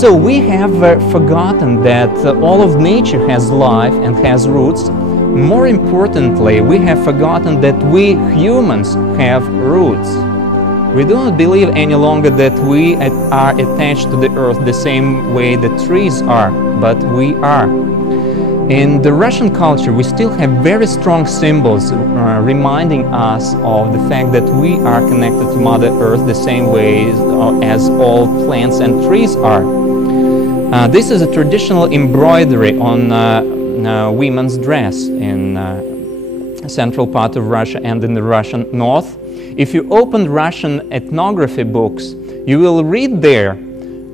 So we have forgotten that all of nature has life and has roots. More importantly, we have forgotten that we humans have roots. We do not believe any longer that we are attached to the earth the same way the trees are, but we are. In the Russian culture, we still have very strong symbols reminding us of the fact that we are connected to Mother Earth the same way as all plants and trees are. This is a traditional embroidery on women's dress in central part of Russia and in the Russian north. If you open Russian ethnography books, you will read there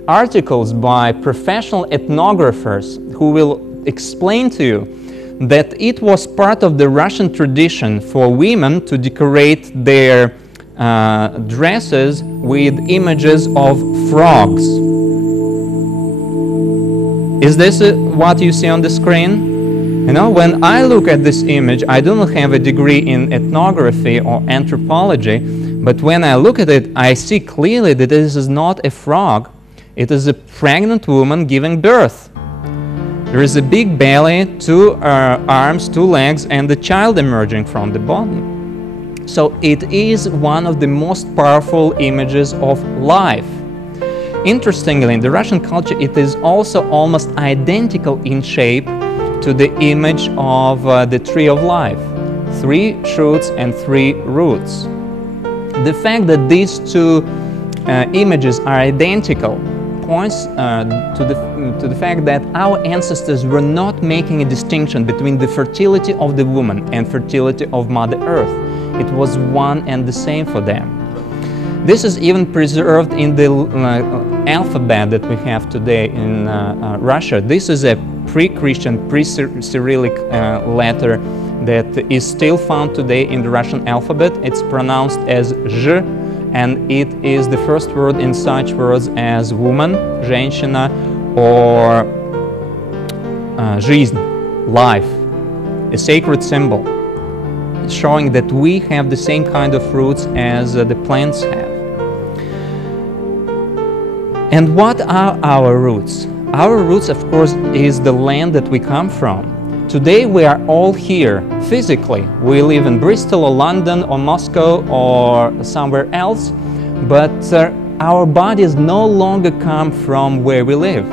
articles by professional ethnographers who will explain to you that it was part of the Russian tradition for women to decorate their dresses with images of frogs. Is this what you see on the screen? You know, when I look at this image, I do not have a degree in ethnography or anthropology, but when I look at it, I see clearly that this is not a frog. It is a pregnant woman giving birth. There is a big belly, two arms, two legs, and the child emerging from the bottom. So it is one of the most powerful images of life. Interestingly, in the Russian culture, it is also almost identical in shape to the image of the tree of life. 3 shoots and 3 roots. The fact that these two images are identical points to the fact that our ancestors were not making a distinction between the fertility of the woman and fertility of Mother Earth. It was one and the same for them. This is even preserved in the alphabet that we have today in Russia. This is a pre-Christian, pre-Cyrillic letter that is still found today in the Russian alphabet. It's pronounced as Zh, and it is the first word in such words as woman, женщина, or жизнь, life, a sacred symbol, showing that we have the same kind of roots as the plants have. And what are our roots? Our roots, of course, is the land that we come from. Today we are all here physically. We live in Bristol or London or Moscow or somewhere else, but our bodies no longer come from where we live.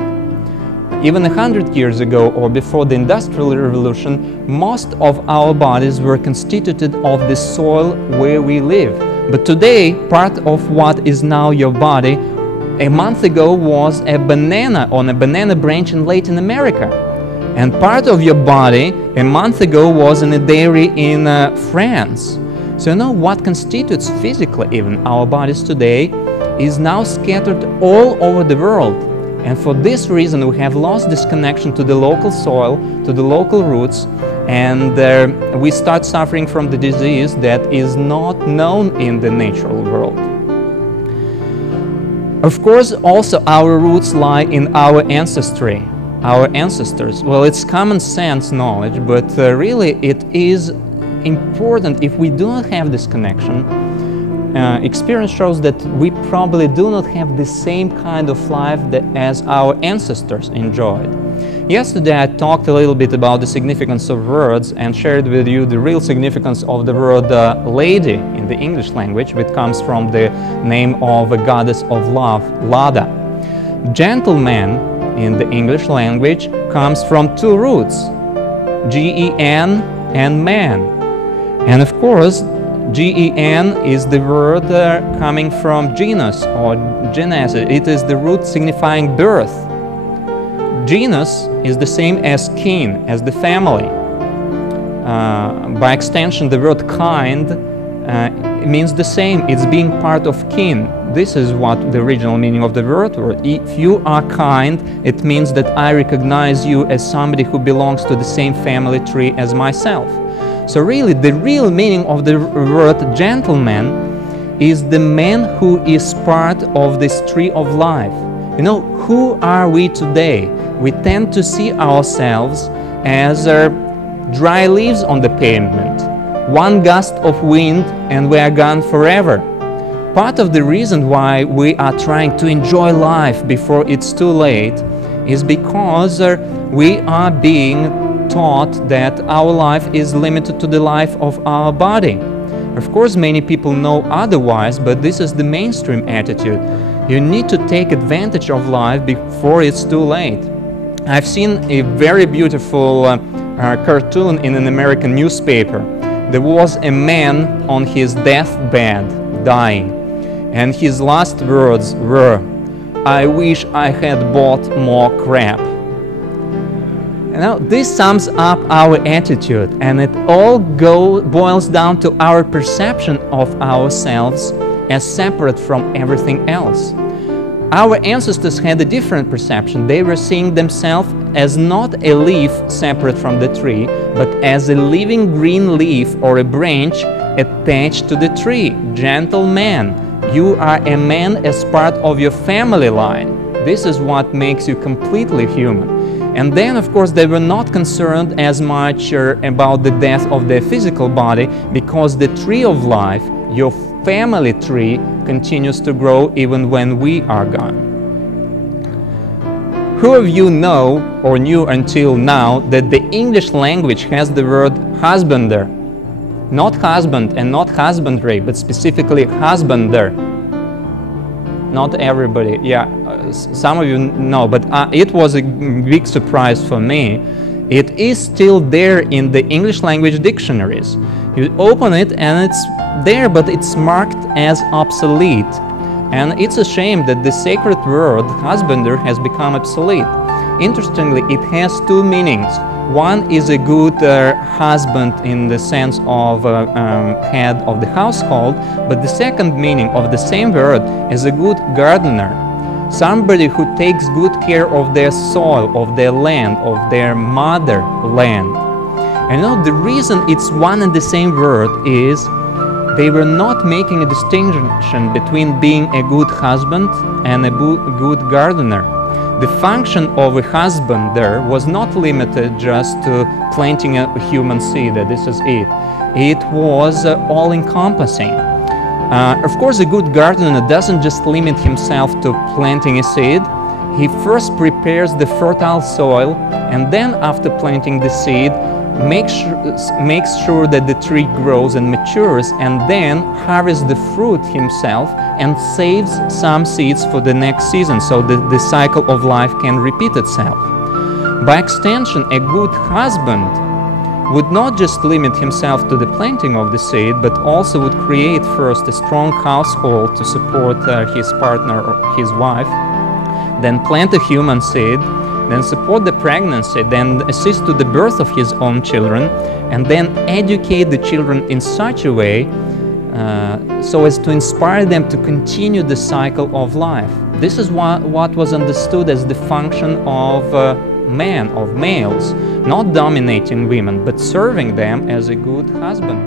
Even 100 years ago or before the Industrial Revolution, most of our bodies were constituted of the soil where we live. But today, part of what is now your body a month ago was a banana on a banana branch in Latin America. And part of your body a month ago was in a dairy in France. So you know what constitutes physically even our bodies today is now scattered all over the world. And for this reason we have lost this connection to the local soil, to the local roots, and we start suffering from the disease that is not known in the natural world. Of course, also our roots lie in our ancestry, our ancestors. Well, it's common sense knowledge, but really it is important. If we do not have this connection, experience shows that we probably do not have the same kind of life as our ancestors enjoyed. Yesterday I talked a little bit about the significance of words and shared with you the real significance of the word lady in the English language, which comes from the name of a goddess of love, Lada. Gentleman in the English language comes from 2 roots, G-E-N and man. And of course, G-E-N is the word coming from genus or genesis. It is the root signifying birth. Genus is the same as kin, as the family. By extension, the word kind means the same. It's being part of kin. This is what the original meaning of the word was. If you are kind, it means that I recognize you as somebody who belongs to the same family tree as myself. So really, the real meaning of the word gentleman is the man who is part of this tree of life. You know, who are we today? We tend to see ourselves as dry leaves on the pavement. One gust of wind and we are gone forever. Part of the reason why we are trying to enjoy life before it's too late is because we are being taught that our life is limited to the life of our body. Of course, many people know otherwise, but this is the mainstream attitude. You need to take advantage of life before it's too late. I've seen a very beautiful cartoon in an American newspaper. There was a man on his deathbed, dying, and his last words were, "I wish I had bought more crap." Now, this sums up our attitude, and it all boils down to our perception of ourselves as separate from everything else. Our ancestors had a different perception. They were seeing themselves as not a leaf separate from the tree, but as a living green leaf or a branch attached to the tree. Gentle man, you are a man as part of your family line. This is what makes you completely human. And then, of course, they were not concerned as much about the death of their physical body, because the tree of life, your family tree, continues to grow even when we are gone. Who of you know or knew until now that the English language has the word husbander? Not husband and not husbandry, but specifically husbander. Not everybody, yeah, some of you know, but it was a big surprise for me. It is still there in the English language dictionaries. You open it and it's there, but it's marked as obsolete. And it's a shame that the sacred word husbander has become obsolete. Interestingly, it has two meanings. One is a good husband in the sense of head of the household, but the second meaning of the same word is a good gardener. Somebody who takes good care of their soil, of their land, of their motherland. And the reason it's one and the same word is they were not making a distinction between being a good husband and a good gardener. The function of a husbander was not limited just to planting a human seed, this is it. It was all-encompassing. Of course, a good gardener doesn't just limit himself to planting a seed. He first prepares the fertile soil, and then after planting the seed, makes sure that the tree grows and matures, and then harvests the fruit himself and saves some seeds for the next season, so that the cycle of life can repeat itself. By extension, a good husband would not just limit himself to the planting of the seed, but also would create first a strong household to support his partner or his wife, then plant a human seed, then support the pregnancy, then assist to the birth of his own children, and then educate the children in such a way so as to inspire them to continue the cycle of life. This is what was understood as the function of men, of males, not dominating women, but serving them as a good husband.